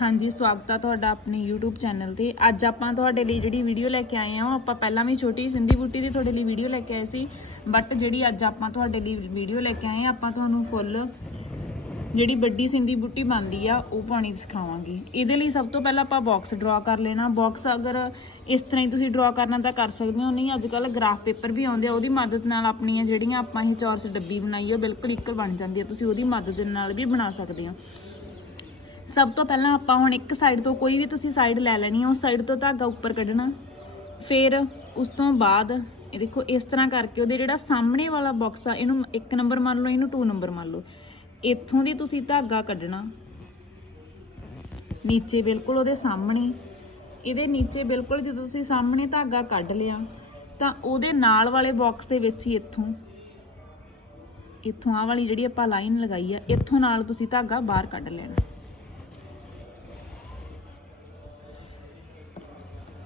ਹਾਂਜੀ, ਸਵਾਗਤ ਆ ਤੁਹਾਡਾ ਆਪਣੇ YouTube ਚੈਨਲ ਤੇ। ਅੱਜ ਆਪਾਂ ਤੁਹਾਡੇ ਲਈ ਜਿਹੜੀ ਵੀਡੀਓ ਲੈ ਕੇ ਆਏ ਆ, ਉਹ ਆਪਾਂ ਪਹਿਲਾਂ ਵੀ ਛੋਟੀ ਸਿੰਧੀ ਬੂਟੀ ਦੀ ਤੁਹਾਡੇ ਲਈ ਵੀਡੀਓ ਲੈ ਕੇ ਆਏ ਸੀ। ਬਟ ਜਿਹੜੀ ਅੱਜ ਆਪਾਂ ਤੁਹਾਡੇ ਲਈ ਵੀਡੀਓ ਲੈ ਕੇ ਆਏ ਆ, ਆਪਾਂ ਤੁਹਾਨੂੰ ਫੁੱਲ ਜਿਹੜੀ ਵੱਡੀ ਸਿੰਧੀ ਬੂਟੀ ਬਣਦੀ ਆ, ਉਹ ਪਾਣੀ ਸਿਖਾਵਾਂਗੇ। ਇਹਦੇ ਲਈ ਸਭ ਤੋਂ ਪਹਿਲਾਂ ਆਪਾਂ ਬਾਕਸ ਡਰਾ ਕਰ ਲੈਣਾ। ਬਾਕਸ ਅਗਰ ਇਸ ਤਰ੍ਹਾਂ ਹੀ ਤੁਸੀਂ ਡਰਾ ਕਰਨਾ ਤਾਂ ਕਰ ਸਕਦੇ ਹੋ, ਨਹੀਂ ਅੱਜ ਕੱਲ ਗ੍ਰਾਫ ਪੇਪਰ ਵੀ ਆਉਂਦੇ ਆ, ਉਹਦੀ ਮਦਦ ਨਾਲ ਆਪਣੀਆਂ ਜਿਹੜੀਆਂ ਆਪਾਂ ਇਹ ਚੌਰਸ ਡੱਬੀ ਬਣਾਈ ਆ, ਉਹ ਬਿਲਕੁਲ ਇਕੁਅਲ ਬਣ ਜਾਂਦੀ ਆ। ਤੁਸੀਂ ਉਹਦੀ ਮਦਦ ਨਾਲ ਵੀ ਬਣਾ ਸਕਦੇ ਹੋ। ਸਭ ਤੋਂ ਪਹਿਲਾਂ ਆਪਾਂ ਹੁਣ ਇੱਕ ਸਾਈਡ ਤੋਂ ਕੋਈ ਵੀ ਤੁਸੀਂ ਸਾਈਡ ਲੈ ਲੈਣੀ ਹੈ ਉਸ ਸਾਈਡ ਤੋਂ ਧਾਗਾ ਉੱਪਰ ਕੱਢਣਾ। ਫਿਰ ਉਸ ਤੋਂ ਬਾਅਦ ਇਹ ਦੇਖੋ, ਇਸ ਤਰ੍ਹਾਂ ਕਰਕੇ ਉਹਦੇ ਜਿਹੜਾ ਸਾਹਮਣੇ ਵਾਲਾ ਬਾਕਸ ਆ, ਇਹਨੂੰ 1 ਨੰਬਰ ਮੰਨ ਲਓ, ਇਹਨੂੰ 2 ਨੰਬਰ ਮੰਨ ਲਓ। ਇੱਥੋਂ ਦੀ ਤੁਸੀਂ ਧਾਗਾ ਕੱਢਣਾ। ਨੀਚੇ ਬਿਲਕੁਲ ਉਹਦੇ ਸਾਹਮਣੇ। ਇਹਦੇ ਨੀਚੇ ਬਿਲਕੁਲ ਜਦੋਂ ਤੁਸੀਂ ਸਾਹਮਣੇ ਧਾਗਾ ਕੱਢ ਲਿਆ, ਤਾਂ ਉਹਦੇ ਨਾਲ ਵਾਲੇ ਬਾਕਸ ਦੇ ਵਿੱਚ ਹੀ ਇੱਥੋਂ ਇੱਥੋਂ ਆਹ ਵਾਲੀ ਜਿਹੜੀ ਆਪਾਂ ਲਾਈਨ ਲਗਾਈ ਆ, ਇੱਥੋਂ ਨਾਲ ਤੁਸੀਂ ਧਾਗਾ ਬਾਹਰ ਕੱਢ ਲੈਣਾ।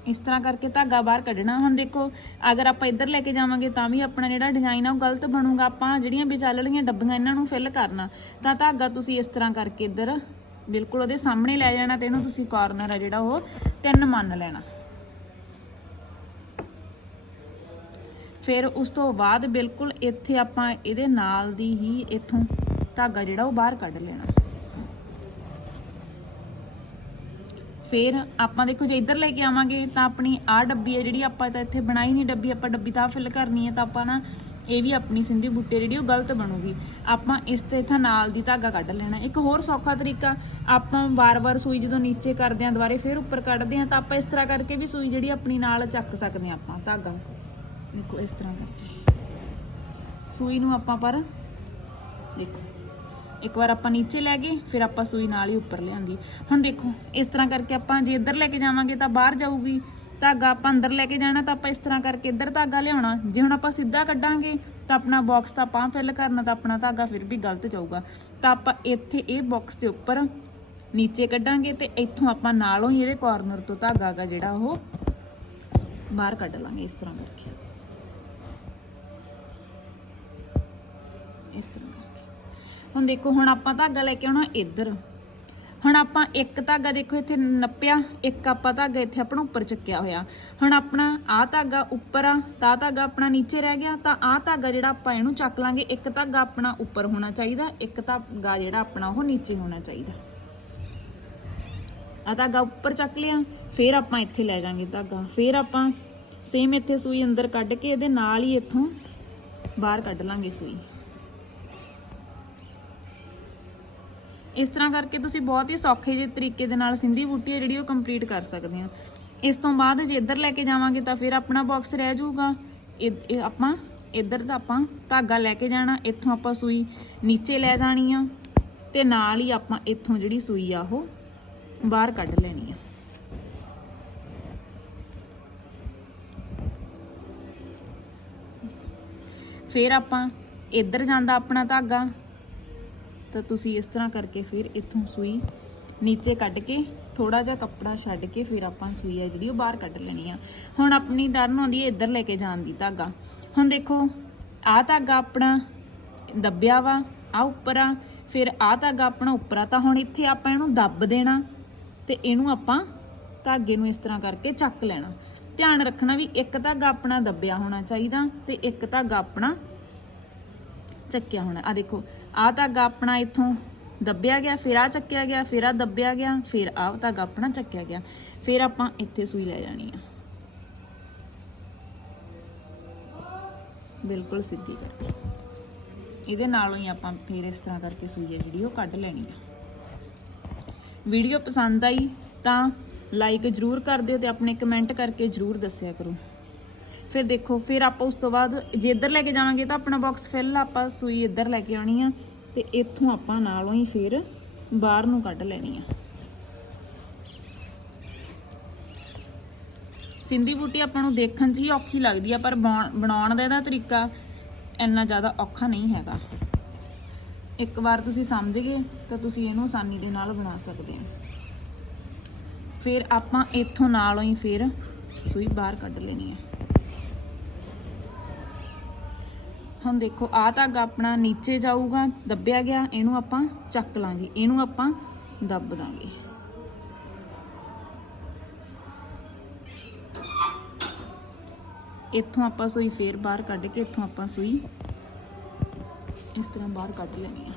ਇਸ ਤਰ੍ਹਾਂ ਕਰਕੇ ਧਾਗਾ ਬਾਹਰ ਕੱਢਣਾ। ਹੁਣ ਦੇਖੋ, ਅਗਰ ਆਪਾਂ ਇੱਧਰ ਲੈ ਕੇ ਜਾਵਾਂਗੇ ਤਾਂ ਵੀ ਆਪਣਾ ਜਿਹੜਾ ਡਿਜ਼ਾਈਨ ਆ ਉਹ ਗਲਤ ਬਣੂਗਾ। ਆਪਾਂ ਜਿਹੜੀਆਂ ਵਿਚਾਲੇ ਵਾਲੀਆਂ ਡੱਬੀਆਂ ਇਹਨਾਂ ਨੂੰ ਫਿਲ ਕਰਨਾ। ਤਾਂ ਧਾਗਾ ਤੁਸੀਂ ਇਸ ਤਰ੍ਹਾਂ ਕਰਕੇ ਇੱਧਰ ਬਿਲਕੁਲ ਉਹਦੇ ਸਾਹਮਣੇ ਲੈ ਜਾਣਾ ਤੇ ਇਹਨੂੰ ਤੁਸੀਂ ਕਾਰਨਰ ਆ ਜਿਹੜਾ ਉਹ ਤਿੰਨ ਮੰਨ ਲੈਣਾ। ਫਿਰ ਉਸ ਤੋਂ ਬਾਅਦ ਬਿਲਕੁਲ ਇੱਥੇ ਆਪਾਂ ਇਹਦੇ ਨਾਲ ਦੀ ਹੀ ਇੱਥੋਂ ਧਾਗਾ ਜਿਹੜਾ ਉਹ ਬਾਹਰ ਕੱਢ ਲੈਣਾ। ਫਿਰ ਆਪਾਂ ਦੇਖੋ ਜੇ ਇੱਧਰ ਲੈ ਕੇ ਆਵਾਂਗੇ ਤਾਂ ਆਪਣੀ ਆ ਡੱਬੀ ਹੈ ਜਿਹੜੀ ਆਪਾਂ ਤਾਂ ਇੱਥੇ ਬਣਾਈ ਨਹੀਂ ਡੱਬੀ, ਆਪਾਂ ਡੱਬੀ ਤਾਂ ਫਿਲ ਕਰਨੀ ਹੈ ਤਾਂ ਆਪਾਂ ਨਾ ਇਹ ਵੀ ਆਪਣੀ ਸਿੰਧੀ ਬੂਟੇ ਜਿਹੜੀ ਉਹ ਗਲਤ ਬਣੂਗੀ। ਆਪਾਂ ਇਸ ਤੇ ਇੱਥਾਂ ਨਾਲ ਦੀ ਧਾਗਾ ਕੱਢ ਲੈਣਾ। ਇੱਕ ਹੋਰ ਸੌਖਾ ਤਰੀਕਾ, ਆਪਾਂ ਵਾਰ-ਵਾਰ ਸੂਈ ਜਦੋਂ ਨੀਚੇ ਕਰਦੇ ਆਂ ਦੁਬਾਰੇ ਫਿਰ ਉੱਪਰ ਕੱਢਦੇ ਆਂ ਤਾਂ ਆਪਾਂ ਇਸ ਤਰ੍ਹਾਂ ਕਰਕੇ ਵੀ ਸੂਈ ਜਿਹੜੀ ਆਪਣੀ ਨਾਲ ਚੱਕ ਸਕਦੇ ਆਂ ਆਪਾਂ ਧਾਗਾ। ਦੇਖੋ ਇਸ ਤਰ੍ਹਾਂ ਕਰਕੇ। ਸੂਈ ਨੂੰ ਆਪਾਂ ਪਰ ਦੇਖੋ। ਇੱਕ ਵਾਰ ਆਪਾਂ ਨੀਚੇ ਲੈ ਗਏ, ਫਿਰ ਆਪਾਂ ਸੂਈ ਨਾਲ ਹੀ ਉੱਪਰ ਲਿਆਂਦੀ। ਹੁਣ ਦੇਖੋ, ਇਸ ਤਰ੍ਹਾਂ ਕਰਕੇ ਆਪਾਂ ਜੇ ਇੱਧਰ ਲੈ ਕੇ ਜਾਵਾਂਗੇ ਤਾਂ ਬਾਹਰ ਜਾਊਗੀ। ਧਾਗਾ ਆਪਾਂ ਅੰਦਰ ਲੈ ਕੇ ਜਾਣਾ ਤਾਂ ਆਪਾਂ ਇਸ ਤਰ੍ਹਾਂ ਕਰਕੇ ਇੱਧਰ ਧਾਗਾ ਲਿਆਉਣਾ। ਜੇ ਹੁਣ ਆਪਾਂ ਸਿੱਧਾ ਕੱਢਾਂਗੇ, ਤਾਂ ਆਪਣਾ ਬਾਕਸ ਤਾਂ ਆਪਾਂ ਫਿਲ ਕਰਨਾ, ਤਾਂ ਆਪਣਾ ਧਾਗਾ ਫਿਰ ਵੀ ਗਲਤ ਜਾਊਗਾ। ਤਾਂ ਆਪਾਂ ਇੱਥੇ ਇਹ ਬਾਕਸ ਦੇ ਉੱਪਰ ਨੀਚੇ ਕੱਢਾਂਗੇ ਤੇ ਇੱਥੋਂ ਆਪਾਂ ਨਾਲੋਂ ਹੀ ਇਹਦੇ ਕਾਰਨਰ ਤੋਂ ਧਾਗਾ ਗਾ ਜਿਹੜਾ ਉਹ ਬਾਹਰ ਕੱਢ ਲਾਂਗੇ ਇਸ ਤਰ੍ਹਾਂ ਕਰਕੇ। ਇਸ ਤਰ੍ਹਾਂ। ਹੁਣ ਦੇਖੋ, ਹੁਣ ਆਪਾਂ ਧਾਗਾ ਲੈ ਕੇ ਆਉਣਾ ਇੱਧਰ। ਹੁਣ ਆਪਾਂ ਇੱਕ ਧਾਗਾ ਦੇਖੋ, ਇੱਥੇ ਨੱਪਿਆ, ਇੱਕ ਆਪਾਂ ਧਾਗਾ ਇੱਥੇ ਆਪਣਾ ਉੱਪਰ ਚੱਕਿਆ ਹੋਇਆ। ਹੁਣ ਆਪਣਾ ਆਹ ਧਾਗਾ ਉੱਪਰ ਆ, ਤਾਂ ਆਹ ਧਾਗਾ ਆਪਣਾ ਨੀਚੇ ਰਹਿ ਗਿਆ, ਤਾਂ ਆਹ ਧਾਗਾ ਜਿਹੜਾ ਆਪਾਂ ਇਹਨੂੰ ਚੱਕ ਲਾਂਗੇ, ਇੱਕ ਧਾਗਾ ਆਪਣਾ ਉੱਪਰ ਹੋਣਾ ਚਾਹੀਦਾ, ਇੱਕ ਧਾਗਾ ਜਿਹੜਾ ਆਪਣਾ ਉਹ ਨੀਚੇ ਹੋਣਾ ਚਾਹੀਦਾ। ਆਹ ਧਾਗਾ ਉੱਪਰ ਚੱਕ ਲਿਆ, ਫਿਰ ਆਪਾਂ ਇੱਥੇ ਲੈ ਜਾਾਂਗੇ ਧਾਗਾ। ਫਿਰ ਆਪਾਂ ਸੇਮ ਇੱਥੇ ਸੂਈ ਅੰਦਰ ਕੱਢ ਕੇ ਇਹਦੇ ਨਾਲ ਹੀ ਇੱਥੋਂ ਬਾਹਰ ਕੱਢ ਲਾਂਗੇ ਸੂਈ। ਇਸ ਤਰ੍ਹਾਂ ਕਰਕੇ ਤੁਸੀਂ ਬਹੁਤ ਹੀ ਸੌਖੇ ਜਿਹੇ ਤਰੀਕੇ ਦੇ ਨਾਲ ਸਿੰਧੀ ਬੂਟੀ ਹੈ ਜਿਹੜੀ ਉਹ ਕੰਪਲੀਟ ਕਰ ਸਕਦੇ ਹੋ। ਇਸ ਤੋਂ ਬਾਅਦ ਜੇ ਇੱਧਰ ਲੈ ਕੇ ਜਾਵਾਂਗੇ ਤਾਂ ਫਿਰ ਆਪਣਾ ਬਾਕਸ ਰਹਿ ਜਾਊਗਾ। ਇਹ ਆਪਾਂ, ਇੱਧਰ ਦਾ ਆਪਾਂ ਧਾਗਾ ਲੈ ਕੇ ਜਾਣਾ, ਇੱਥੋਂ ਆਪਾਂ ਸੂਈ ਨੀਚੇ ਲੈ ਜਾਣੀ ਆ ਤੇ ਨਾਲ ਹੀ ਆਪਾਂ ਇੱਥੋਂ ਜਿਹੜੀ ਸੂਈ ਆ ਉਹ ਬਾਹਰ ਕੱਢ ਲੈਣੀ ਆ। ਫਿਰ ਆਪਾਂ ਇੱਧਰ ਜਾਂਦਾ ਆਪਣਾ ਧਾਗਾ। ਤਾਂ ਤੁਸੀਂ ਇਸ ਤਰ੍ਹਾਂ ਕਰਕੇ ਫਿਰ ਇੱਥੋਂ ਸੂਈ ਨੀਚੇ ਕੱਢ ਕੇ ਥੋੜਾ ਜਿਹਾ ਕੱਪੜਾ ਛੱਡ ਕੇ ਫਿਰ ਆਪਾਂ ਸੂਈ ਆ ਜਿਹੜੀ ਉਹ ਬਾਹਰ ਕੱਢ ਲੈਣੀ ਆ। ਹੁਣ ਆਪਣੀ ਡਰਨ ਆਉਂਦੀ ਹੈ ਇੱਧਰ ਲੈ ਕੇ ਜਾਣ ਦੀ ਧਾਗਾ। ਹੁਣ ਦੇਖੋ, ਆਹ ਧਾਗਾ ਆਪਣਾ ਦੱਬਿਆ ਵਾ ਆ ਉੱਪਰ ਆ, ਫਿਰ ਆਹ ਧਾਗਾ ਆਪਣਾ ਉੱਪਰ ਆ। ਤਾਂ ਹੁਣ ਇੱਥੇ ਆਪਾਂ ਇਹਨੂੰ ਦੱਬ ਦੇਣਾ ਤੇ ਇਹਨੂੰ ਆਪਾਂ ਧਾਗੇ ਨੂੰ ਇਸ ਤਰ੍ਹਾਂ ਕਰਕੇ ਚੱਕ ਲੈਣਾ। ਧਿਆਨ ਰੱਖਣਾ ਵੀ ਇੱਕ ਧਾਗਾ ਆਪਣਾ ਦੱਬਿਆ ਹੋਣਾ ਚਾਹੀਦਾ ਤੇ ਇੱਕ ਧਾਗਾ ਆਪਣਾ ਚੱਕਿਆ ਹੋਣਾ। ਆ ਦੇਖੋ ਆ ਧਾਗਾ ਆਪਣਾ ਇੱਥੋਂ ਦੱਬਿਆ ਗਿਆ, ਫਿਰ ਆ ਚੱਕਿਆ ਗਿਆ, ਫਿਰ ਆ ਦੱਬਿਆ ਗਿਆ, ਫਿਰ ਆ ਧਾਗਾ ਆਪਣਾ ਚੱਕਿਆ ਗਿਆ, ਫਿਰ ਆਪਾਂ ਇੱਥੇ ਸੂਈ ਲੈ ਜਾਣੀ ਆ। ਬਿਲਕੁਲ ਸਿੱਧੀ ਕਰਕੇ ਇਹਦੇ ਨਾਲੋਂ ਹੀ ਆਪਾਂ ਫਿਰ ਇਸ ਤਰ੍ਹਾਂ ਕਰਕੇ ਸੂਈ ਹੈ ਜਿਹੜੀ ਉਹ ਕੱਢ ਲੈਣੀ ਆ। ਵੀਡੀਓ ਪਸੰਦ ਆਈ ਤਾਂ ਲਾਈਕ ਜਰੂਰ ਕਰ ਦਿਓ ਤੇ ਆਪਣੇ ਕਮੈਂਟ ਕਰਕੇ ਜਰੂਰ ਦੱਸਿਆ ਕਰੋ। ਫਿਰ ਦੇਖੋ, ਫਿਰ ਆਪਾਂ ਉਸ ਤੋਂ ਬਾਅਦ ਜੇ ਇੱਧਰ ਲੈ ਕੇ ਜਾਵਾਂਗੇ ਤਾਂ ਆਪਣਾ ਬਾਕਸ ਫਿਲ ਆਪਾਂ ਸੂਈ ਇੱਧਰ ਲੈ ਕੇ ਆਉਣੀ ਆ ਤੇ ਇੱਥੋਂ ਆਪਾਂ ਨਾਲੋਂ ਹੀ ਫਿਰ ਬਾਹਰ ਨੂੰ ਕੱਢ ਲੈਣੀ ਆ। ਸਿੰਧੀ ਬੂਟੀ ਆਪਾਂ ਨੂੰ ਦੇਖਣ 'ਚ ਹੀ ਔਖੀ ਲੱਗਦੀ ਆ, ਪਰ ਬਣਾਉਣ ਦਾ ਇਹਦਾ ਤਰੀਕਾ ਇੰਨਾ ਜ਼ਿਆਦਾ ਔਖਾ ਨਹੀਂ ਹੈਗਾ। ਇੱਕ ਵਾਰ ਤੁਸੀਂ ਸਮਝ ਗਏ ਤਾਂ ਤੁਸੀਂ ਇਹਨੂੰ ਆਸਾਨੀ ਦੇ ਨਾਲ ਬਣਾ ਸਕਦੇ ਹੋ। ਫਿਰ ਆਪਾਂ ਇੱਥੋਂ ਨਾਲੋਂ ਹੀ ਫਿਰ ਸੂਈ ਬਾਹਰ ਕੱਢ ਲੈਣੀ ਹੈ ਹੁਣ ਦੇਖੋ ਆ ਧਾਗਾ ਆਪਣਾ ਨੀਚੇ ਜਾਊਗਾ, ਦੱਬਿਆ ਗਿਆ, ਇਹਨੂੰ ਆਪਾਂ ਚੱਕ ਲਾਂਗੇ, ਇਹਨੂੰ ਆਪਾਂ ਦੱਬ ਦਾਂਗੇ। ਇੱਥੋਂ ਆਪਾਂ ਸੂਈ ਫੇਰ ਬਾਹਰ ਕੱਢ ਕੇ, ਇੱਥੋਂ ਆਪਾਂ ਸੂਈ ਇਸ ਤਰ੍ਹਾਂ ਬਾਹਰ ਕੱਢ ਲੈਣੀ ਆ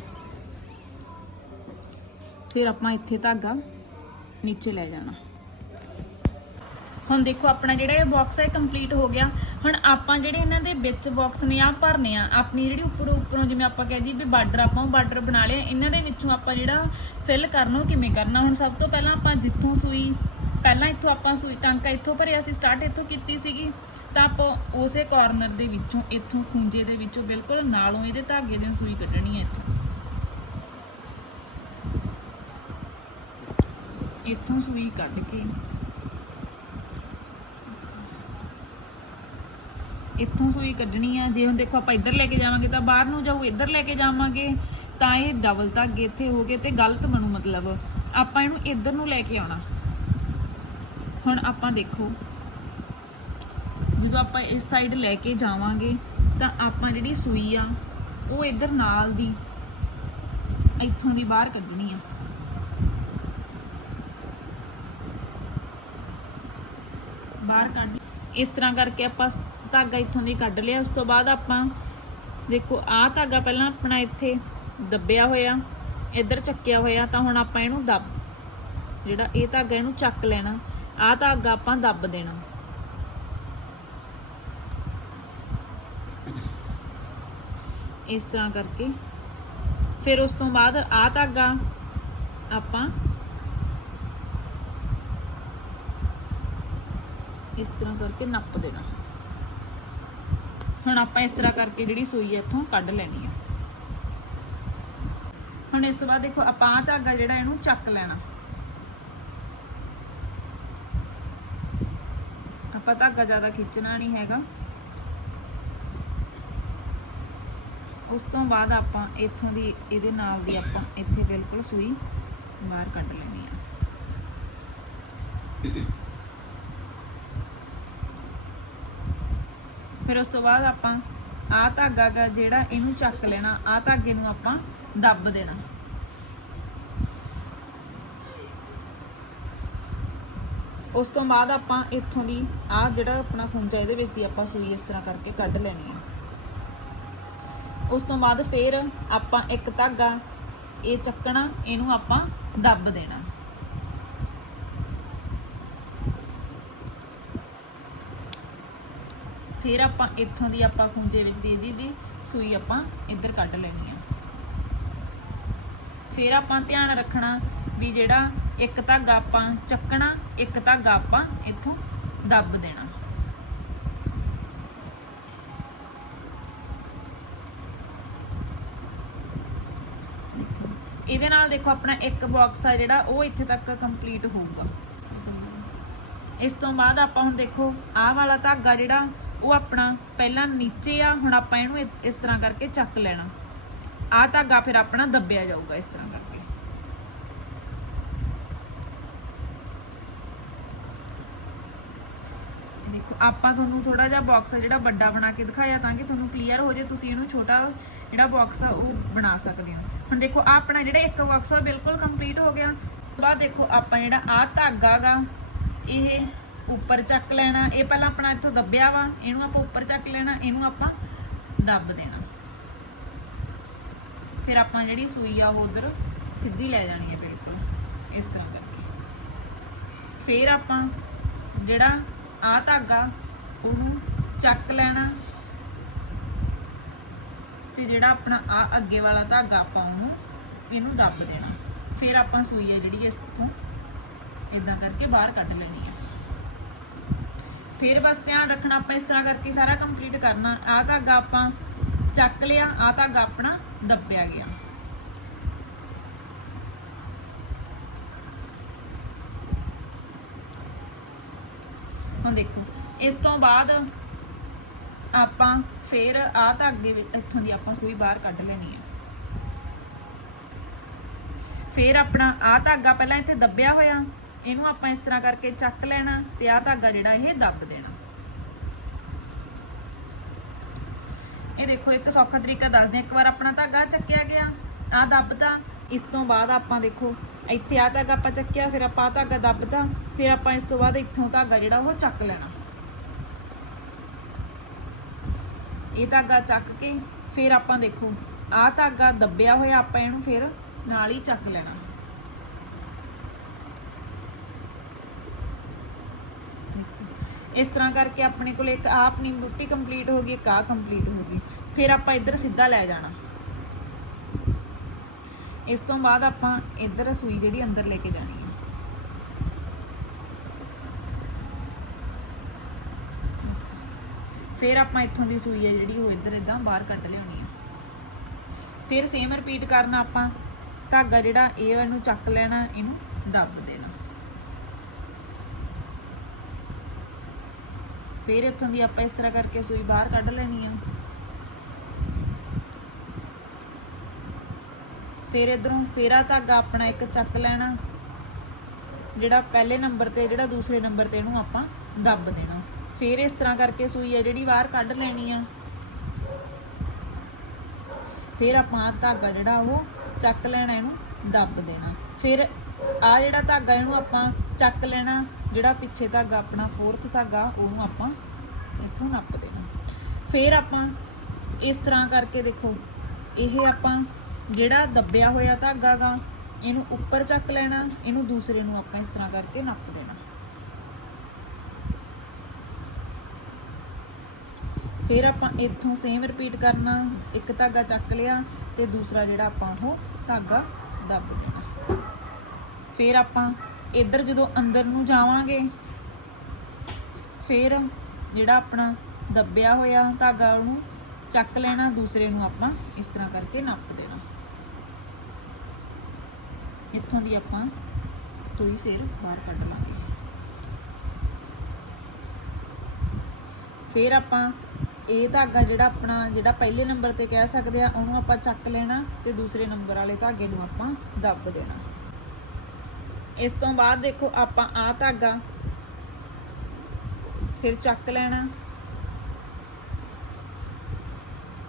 ਫਿਰ ਆਪਾਂ ਇੱਥੇ ਧਾਗਾ ਨੀਚੇ ਲੈ ਜਾਣਾ। ਹੁਣ ਦੇਖੋ ਆਪਣਾ ਜਿਹੜਾ ਇਹ ਬਾਕਸ ਹੈ ਕੰਪਲੀਟ ਹੋ ਗਿਆ। ਹੁਣ ਆਪਾਂ ਜਿਹੜੇ ਇਹਨਾਂ ਦੇ ਵਿੱਚ ਬਾਕਸ ਨੇ ਆ ਭਰਨੇ ਆ। ਆਪਣੀ ਜਿਹੜੀ ਉੱਪਰੋਂ ਉੱਪਰੋਂ ਜਿਵੇਂ ਆਪਾਂ ਕਹਿ ਦਈਏ ਵੀ ਬਾਰਡਰ, ਆਪਾਂ ਉਹ ਬਾਰਡਰ ਬਣਾ ਲਿਆ। ਇਹਨਾਂ ਦੇ ਵਿੱਚੋਂ ਆਪਾਂ ਜਿਹੜਾ ਫਿਲ ਕਰਨਾ, ਉਹ ਕਿਵੇਂ ਕਰਨਾ? ਹੁਣ ਸਭ ਤੋਂ ਪਹਿਲਾਂ ਆਪਾਂ ਜਿੱਥੋਂ ਸੂਈ, ਪਹਿਲਾਂ ਇੱਥੋਂ ਆਪਾਂ ਸੂਈ ਟਾਂਕਾ ਇੱਥੋਂ ਭਰਿਆ ਸੀ ਸਟਾਰਟ ਇੱਥੋਂ ਕੀਤੀ ਸੀਗੀ। ਤਾਂ ਆਪਾਂ ਉਸੇ ਕਾਰਨਰ ਦੇ ਵਿੱਚੋਂ, ਇੱਥੋਂ ਖੂੰਜੇ ਦੇ ਵਿੱਚੋਂ ਬਿਲਕੁਲ ਨਾਲੋਂ ਇਹਦੇ ਧਾਗੇ ਦੀ ਸੂਈ ਕੱਢਣੀ ਹੈ ਇੱਥੋਂ। ਇੱਥੋਂ ਸੂਈ ਕੱਢ ਕੇ ਇੱਥੋਂ ਸੂਈ ਕੱਢਣੀ ਆ। ਜੇ ਹੁਣ ਦੇਖੋ ਆਪਾਂ ਇੱਧਰ ਲੈ ਕੇ ਜਾਵਾਂਗੇ ਤਾਂ ਬਾਹਰ ਨੂੰ ਜਾਊ, ਇੱਧਰ ਲੈ ਕੇ ਜਾਵਾਂਗੇ ਤਾਂ ਇਹ ਡਬਲ ਧਾਗੇ ਇੱਥੇ ਹੋ ਗਏ ਤੇ ਗਲਤ ਬਣੂ ਮਤਲਬ। ਆਪਾਂ ਇਹਨੂੰ ਇੱਧਰ ਨੂੰ ਲੈ ਕੇ ਆਉਣਾ। ਹੁਣ ਆਪਾਂ ਦੇਖੋ, ਜਦੋਂ ਆਪਾਂ ਇਸ ਸਾਈਡ ਲੈ ਕੇ ਜਾਵਾਂਗੇ ਤਾਂ ਆਪਾਂ ਜਿਹੜੀ ਸੂਈ ਆ, ਉਹ ਇੱਧਰ ਨਾਲ ਦੀ ਇੱਥੋਂ ਦੀ ਬਾਹਰ ਕੱਢਣੀ ਆ। ਬਾਹਰ ਕੱਢ ਇਸ ਤਰ੍ਹਾਂ ਕਰਕੇ ਆਪਾਂ ਧਾਗਾ ਇੱਥੋਂ ਦੀ ਕੱਢ ਲਿਆ, ਉਸ ਤੋਂ ਬਾਅਦ ਆਪਾਂ ਦੇਖੋ, ਆਹ ਧਾਗਾ ਪਹਿਲਾਂ ਆਪਣਾ ਇੱਥੇ ਦੱਬਿਆ ਹੋਇਆ, ਇੱਧਰ ਚੱਕਿਆ ਹੋਇਆ, ਤਾਂ ਹੁਣ ਆਪਾਂ ਇਹਨੂੰ ਦੱਬ, ਜਿਹੜਾ ਇਹ ਧਾਗਾ ਇਹਨੂੰ ਚੱਕ ਲੈਣਾ, ਆਹ ਧਾਗਾ ਆਪਾਂ ਦੱਬ ਦੇਣਾ। ਇਸ ਤਰ੍ਹਾਂ ਕਰਕੇ। ਫਿਰ ਉਸ ਤੋਂ ਬਾਅਦ ਆਹ ਧਾਗਾ ਆਪਾਂ ਇਸ ਤਰ੍ਹਾਂ ਕਰਕੇ ਨੱਪ ਦੇਣਾ। ਹੁਣ ਆਪਾਂ ਇਸ ਤਰ੍ਹਾਂ ਕਰਕੇ ਜਿਹੜੀ ਸੂਈ ਹੈ ਇੱਥੋਂ ਕੱਢ ਲੈਣੀ ਹੈ। ਹੁਣ ਇਸ ਤੋਂ ਬਾਅਦ ਦੇਖੋ, ਆਪਾਂ ਆਹ ਧਾਗਾ ਜਿਹੜਾ ਇਹਨੂੰ ਚੱਕ ਲੈਣਾ। ਆਪਾਂ ਧਾਗਾ ਜ਼ਿਆਦਾ ਖਿੱਚਣਾ ਨਹੀਂ ਹੈਗਾ। ਉਸ ਤੋਂ ਬਾਅਦ ਆਪਾਂ ਇੱਥੋਂ ਦੀ, ਇਹਦੇ ਨਾਲ ਦੀ ਆਪਾਂ ਇੱਥੇ ਬਿਲਕੁਲ ਸੂਈ ਬਾਹਰ ਕੱਢ ਲੈਣੀ ਆ। ਫਿਰ ਉਸ ਤੋਂ ਬਾਅਦ ਆਪਾਂ ਆਹ ਧਾਗਾ ਗਾ ਜਿਹੜਾ ਇਹਨੂੰ ਚੱਕ ਲੈਣਾ, ਆਹ ਧਾਗੇ ਨੂੰ ਆਪਾਂ ਦੱਬ ਦੇਣਾ। ਉਸ ਤੋਂ ਬਾਅਦ ਆਪਾਂ ਇੱਥੋਂ ਦੀ ਆਹ ਜਿਹੜਾ ਆਪਣਾ ਖੁੰਝਾ ਇਹਦੇ ਵਿੱਚ ਦੀ ਆਪਾਂ ਸੂਈ ਇਸ ਤਰ੍ਹਾਂ ਕਰਕੇ ਕੱਢ ਲੈਣੀ ਹੈ ਉਸ ਤੋਂ ਬਾਅਦ ਫਿਰ ਆਪਾਂ ਇੱਕ ਧਾਗਾ ਇਹ ਚੱਕਣਾ, ਇਹਨੂੰ ਆਪਾਂ ਦੱਬ ਦੇਣਾ। ਫਿਰ ਆਪਾਂ ਇੱਥੋਂ ਦੀ ਆਪਾਂ ਖੁੰਝੇ ਵਿੱਚ ਦੀ ਦੀ ਸੂਈ ਆਪਾਂ ਇੱਧਰ ਕੱਢ ਲੈਣੀ ਆ ਫਿਰ ਆਪਾਂ ਧਿਆਨ ਰੱਖਣਾ ਵੀ ਜਿਹੜਾ ਇੱਕ ਧਾਗਾ ਆਪਾਂ ਚੱਕਣਾ, ਇੱਕ ਧਾਗਾ ਆਪਾਂ ਇੱਥੋਂ ਦੱਬ ਦੇਣਾ। ਇਹਦੇ ਨਾਲ ਦੇਖੋ ਆਪਣਾ ਇੱਕ ਬਾਕਸ ਆ ਜਿਹੜਾ, ਉਹ ਇੱਥੇ ਤੱਕ ਕੰਪਲੀਟ ਹੋਊਗਾ। ਇਸ ਤੋਂ ਬਾਅਦ ਆਪਾਂ ਹੁਣ ਦੇਖੋ, ਆਹ ਵਾਲਾ ਧਾਗਾ ਜਿਹੜਾ ਉਹ ਆਪਣਾ ਪਹਿਲਾਂ ਨੀਚੇ ਆ, ਹੁਣ ਆਪਾਂ ਇਹਨੂੰ ਇਸ ਤਰ੍ਹਾਂ ਕਰਕੇ ਚੱਕ ਲੈਣਾ। ਆਹ ਧਾਗਾ ਫਿਰ ਆਪਣਾ ਦੱਬਿਆ ਜਾਊਗਾ ਇਸ ਤਰ੍ਹਾਂ ਕਰਕੇ। ਦੇਖੋ, ਆਪਾਂ ਤੁਹਾਨੂੰ ਥੋੜਾ ਜਿਹਾ ਬਾਕਸ ਆ ਜਿਹੜਾ ਵੱਡਾ ਬਣਾ ਕੇ ਦਿਖਾਇਆ ਤਾਂ ਕਿ ਤੁਹਾਨੂੰ ਕਲੀਅਰ ਹੋ ਜੇ, ਤੁਸੀਂ ਇਹਨੂੰ ਛੋਟਾ ਜਿਹੜਾ ਬਾਕਸ ਆ, ਉਹ ਬਣਾ ਸਕਦੇ ਹੋ। ਹੁਣ ਦੇਖੋ, ਆਹ ਆਪਣਾ ਜਿਹੜਾ ਇੱਕ ਬਾਕਸ ਆ ਬਿਲਕੁਲ ਕੰਪਲੀਟ ਹੋ ਗਿਆ। ਬਾਅਦ ਦੇਖੋ, ਆਪਾਂ ਜਿਹੜਾ ਆਹ ਧਾਗਾ ਗਾ, ਇਹ ਉੱਪਰ ਚੱਕ ਲੈਣਾ, ਇਹ ਪਹਿਲਾਂ ਆਪਣਾ ਇੱਥੋਂ ਦੱਬਿਆ ਵਾ, ਇਹਨੂੰ ਆਪਾਂ ਉੱਪਰ ਚੱਕ ਲੈਣਾ, ਇਹਨੂੰ ਆਪਾਂ ਦੱਬ ਦੇਣਾ। ਫਿਰ ਆਪਾਂ ਜਿਹੜੀ ਸੂਈ ਆ ਉਹ ਉਧਰ ਸਿੱਧੀ ਲੈ ਜਾਣੀ ਹੈ ਬਿਲਕੁਲ ਇਸ ਤਰ੍ਹਾਂ ਕਰਕੇ। ਫਿਰ ਆਪਾਂ ਜਿਹੜਾ ਆ ਧਾਗਾ, ਉਹਨੂੰ ਚੱਕ ਲੈਣਾ ਤੇ ਜਿਹੜਾ ਆਪਣਾ ਆ ਅੱਗੇ ਵਾਲਾ ਧਾਗਾ ਆਪਾਂ ਉਹਨੂੰ ਇਹਨੂੰ ਦੱਬ ਦੇਣਾ। ਫਿਰ ਆਪਾਂ ਸੂਈ ਆ ਜਿਹੜੀ ਇਸਥੋਂ ਇਦਾਂ ਕਰਕੇ ਬਾਹਰ ਕੱਢ ਲੈਣੀ ਹੈ ਫਿਰ ਬਸ ਧਿਆਨ ਰੱਖਣਾ ਆਪਾਂ ਇਸ ਤਰ੍ਹਾਂ ਕਰਕੇ ਸਾਰਾ ਕੰਪਲੀਟ ਕਰਨਾ। ਆ ਧਾਗਾ ਆਪਾਂ ਚੱਕ ਲਿਆ ਆ ਧਾਗਾ ਆਪਣਾ ਦੱਬਿਆ ਗਿਆ। ਹੁਣ ਦੇਖੋ, ਇਸ ਤੋਂ ਬਾਅਦ ਆਪਾਂ ਫੇਰ ਆ ਧਾਗੇ ਇੱਥੋਂ ਦੀ ਆਪਾਂ ਸੂਈ ਬਾਹਰ ਕੱਢ ਲੈਣੀ ਹੈ ਫੇਰ ਆਪਣਾ ਆ ਧਾਗਾ ਪਹਿਲਾਂ ਇੱਥੇ ਦੱਬਿਆ ਹੋਇਆ। ਇਹਨੂੰ ਆਪਾਂ ਇਸ ਤਰ੍ਹਾਂ ਕਰਕੇ ਚੱਕ ਲੈਣਾ ਤੇ ਆ ਧਾਗਾ ਜਿਹੜਾ ਇਹ ਦੱਬ ਦੇਣਾ। ਇਹ ਦੇਖੋ, ਇੱਕ ਸੌਖਾ ਤਰੀਕਾ ਦੱਸਦੇ ਹਾਂ। ਇੱਕ ਵਾਰ ਆਪਣਾ ਧਾਗਾ ਚੱਕਿਆ ਗਿਆ ਆ ਦੱਬਤਾ। ਇਸ ਤੋਂ ਬਾਅਦ ਆਪਾਂ ਦੇਖੋ, ਇੱਥੇ ਆ ਧਾਗਾ ਆਪਾਂ ਚੱਕਿਆ, ਫਿਰ ਆਪਾਂ ਆਹ ਧਾਗਾ ਦੱਬਤਾ। ਫਿਰ ਆਪਾਂ ਇਸ ਤੋਂ ਬਾਅਦ ਇੱਥੋਂ ਧਾਗਾ ਜਿਹੜਾ ਉਹ ਚੱਕ ਲੈਣਾ। ਇਹ ਧਾਗਾ ਚੱਕ ਕੇ ਫਿਰ ਆਪਾਂ ਦੇਖੋ, ਆਹ ਧਾਗਾ ਦੱਬਿਆ ਹੋਇਆ ਆਪਾਂ ਇਹਨੂੰ ਫਿਰ ਨਾਲ ਹੀ ਚੱਕ ਲੈਣਾ ਦੇਖੋ ਇਸ ਤਰ੍ਹਾਂ ਕਰਕੇ ਆਪਣੇ ਕੋਲ ਇੱਕ ਆਹ ਆਪਣੀ ਬੁੱਟੀ ਕੰਪਲੀਟ ਹੋ ਗਈ, ਇੱਕ ਆ ਕੰਪਲੀਟ ਹੋ ਗਈ। ਫਿਰ ਆਪਾਂ ਇੱਧਰ ਸਿੱਧਾ ਲੈ ਜਾਣਾ। ਇਸ ਤੋਂ ਬਾਅਦ ਆਪਾਂ ਇੱਧਰ ਸੂਈ ਜਿਹੜੀ ਅੰਦਰ ਲੈ ਕੇ ਜਾਣੀ ਹੈ। ਫਿਰ ਆਪਾਂ ਇੱਥੋਂ ਦੀ ਸੂਈ ਹੈ ਜਿਹੜੀ, ਉਹ ਇੱਧਰ ਇਦਾਂ ਬਾਹਰ ਕੱਢ ਲਿਆਉਣੀ ਹੈ। ਫਿਰ ਸੇਮ ਰਿਪੀਟ ਕਰਨਾ ਆਪਾਂ। ਧਾਗਾ ਜਿਹੜਾ, ਇਹ ਇਹਨੂੰ ਚੱਕ ਲੈਣਾ, ਇਹਨੂੰ ਦੱਬ ਦੇਣਾ। ਫਿਰ ਇੱਥੋਂ ਦੀ ਆਪਾਂ ਇਸ ਤਰ੍ਹਾਂ ਕਰਕੇ ਸੂਈ ਬਾਹਰ ਕੱਢ ਲੈਣੀ ਆ। ਫਿਰ ਇਧਰੋਂ ਫੇਰਾ ਧਾਗਾ ਆਪਣਾ ਇੱਕ ਚੱਕ ਲੈਣਾ, ਜਿਹੜਾ ਪਹਿਲੇ ਨੰਬਰ ਤੇ, ਜਿਹੜਾ ਦੂਸਰੇ ਨੰਬਰ ਤੇ ਇਹਨੂੰ ਆਪਾਂ ਦੱਬ ਦੇਣਾ। ਫਿਰ ਇਸ ਤਰ੍ਹਾਂ ਕਰਕੇ ਸੂਈ ਹੈ ਜਿਹੜੀ ਬਾਹਰ ਕੱਢ ਲੈਣੀ ਆ। ਫਿਰ ਆਪਾਂ ਆਹ ਧਾਗਾ ਜਿਹੜਾ ਉਹ ਚੱਕ ਲੈਣਾ, ਇਹਨੂੰ ਦੱਬ ਦੇਣਾ। ਫਿਰ ਆ ਜਿਹੜਾ ਧਾਗਾ ਇਹਨੂੰ ਆਪਾਂ ਚੱਕ ਲੈਣਾ ਜਿਹੜਾ ਪਿੱਛੇ ਧਾਗਾ ਆਪਣਾ ਫੋਰਥ ਧਾਗਾ ਉਹਨੂੰ ਆਪਾਂ ਇੱਥੋਂ ਨੱਪ ਦੇਣਾ। ਫਿਰ ਆਪਾਂ ਇਸ ਤਰ੍ਹਾਂ ਕਰਕੇ ਦੇਖੋ, ਇਹ ਆਪਾਂ ਜਿਹੜਾ ਦੱਬਿਆ ਹੋਇਆ ਧਾਗਾ ਗਾ, ਇਹਨੂੰ ਉੱਪਰ ਚੱਕ ਲੈਣਾ, ਇਹਨੂੰ ਦੂਸਰੇ ਨੂੰ ਆਪਾਂ ਇਸ ਤਰ੍ਹਾਂ ਕਰਕੇ ਨੱਪ ਦੇਣਾ। ਫਿਰ ਆਪਾਂ ਇੱਥੋਂ ਸੇਮ ਰਿਪੀਟ ਕਰਨਾ, ਇੱਕ ਧਾਗਾ ਚੱਕ ਲਿਆ ਤੇ ਦੂਸਰਾ ਜਿਹੜਾ ਆਪਾਂ ਉਹ ਧਾਗਾ ਦੱਬ ਦੇਣਾ। ਫਿਰ ਆਪਾਂ ਇੱਧਰ ਜਦੋਂ ਅੰਦਰ ਨੂੰ ਜਾਵਾਂਗੇ, ਫਿਰ ਜਿਹੜਾ ਆਪਣਾ ਦੱਬਿਆ ਹੋਇਆ ਧਾਗਾ ਉਹਨੂੰ ਚੱਕ ਲੈਣਾ, ਦੂਸਰੇ ਨੂੰ ਆਪਾਂ ਇਸ ਤਰ੍ਹਾਂ ਕਰਕੇ ਨੱਪ ਦੇਣਾ। ਇੱਥੋਂ ਦੀ ਆਪਾਂ ਸੂਈ ਫਿਰ ਬਾਹਰ ਕੱਢ ਲਾਂਗੇ। ਫਿਰ ਆਪਾਂ ਇਹ ਧਾਗਾ ਜਿਹੜਾ ਆਪਣਾ, ਜਿਹੜਾ ਪਹਿਲੇ ਨੰਬਰ ਤੇ ਕਹਿ ਸਕਦੇ ਆ, ਉਹਨੂੰ ਆਪਾਂ ਚੱਕ ਲੈਣਾ ਤੇ ਦੂਸਰੇ ਨੰਬਰ ਵਾਲੇ ਧਾਗੇ ਨੂੰ ਆਪਾਂ ਦੱਬ ਦੇਣਾ। ਇਸ ਤੋਂ ਬਾਅਦ ਦੇਖੋ ਆਪਾਂ ਆਹ ਧਾਗਾ ਫਿਰ ਚੱਕ ਲੈਣਾ।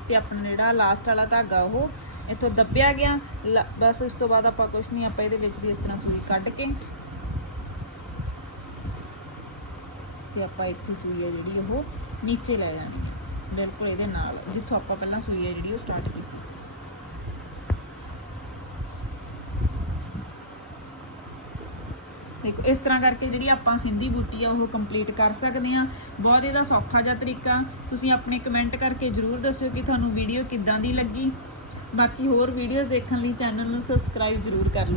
ਤੇ ਆਪਣਾ ਜਿਹੜਾ ਲਾਸਟ ਵਾਲਾ ਧਾਗਾ ਉਹ ਇੱਥੋਂ ਦੱਬਿਆ ਗਿਆ। ਲ- ਬਸ ਇਸ ਤੋਂ ਬਾਅਦ ਆਪਾਂ ਕੁਝ ਨਹੀਂ, ਆਪਾਂ ਇਹਦੇ ਵਿੱਚ ਦੀ ਇਸ ਤਰ੍ਹਾਂ ਸੂਈ ਕੱਢ ਕੇ। ਤੇ ਆਪਾਂ ਇੱਥੇ ਸੂਈ ਹੈ ਜਿਹੜੀ ਉਹ ਨੀਚੇ ਲੈ ਜਾਣੀ ਹੈ। ਬਿਲਕੁਲ ਇਹਦੇ ਨਾਲ, ਜਿੱਥੋਂ ਆਪਾਂ ਪਹਿਲਾਂ ਸੂਈ ਹੈ ਜਿਹੜੀ ਉਹ ਸਟਾਰਟ ਕੀਤੀ ਸੀ। ਦੇਖੋ, ਇਸ ਤਰ੍ਹਾਂ ਕਰਕੇ ਜਿਹੜੀ ਆਪਾਂ ਸਿੰਧੀ ਬੂਟੀ ਆ, ਉਹ ਕੰਪਲੀਟ ਕਰ ਸਕਦੇ ਆ ਬਹੁਤ ਇਹਦਾ ਸੌਖਾ ਜਿਹਾ ਤਰੀਕਾ। ਤੁਸੀਂ ਆਪਣੇ ਕਮੈਂਟ ਕਰਕੇ ਜਰੂਰ ਦੱਸਿਓ ਕਿ ਤੁਹਾਨੂੰ ਵੀਡੀਓ ਕਿੱਦਾਂ ਦੀ ਲੱਗੀ। ਬਾਕੀ ਹੋਰ ਵੀਡੀਓਜ਼ ਦੇਖਣ ਲਈ ਚੈਨਲ ਨੂੰ ਸਬਸਕ੍ਰਾਈਬ ਜਰੂਰ ਕਰ ਲਓ।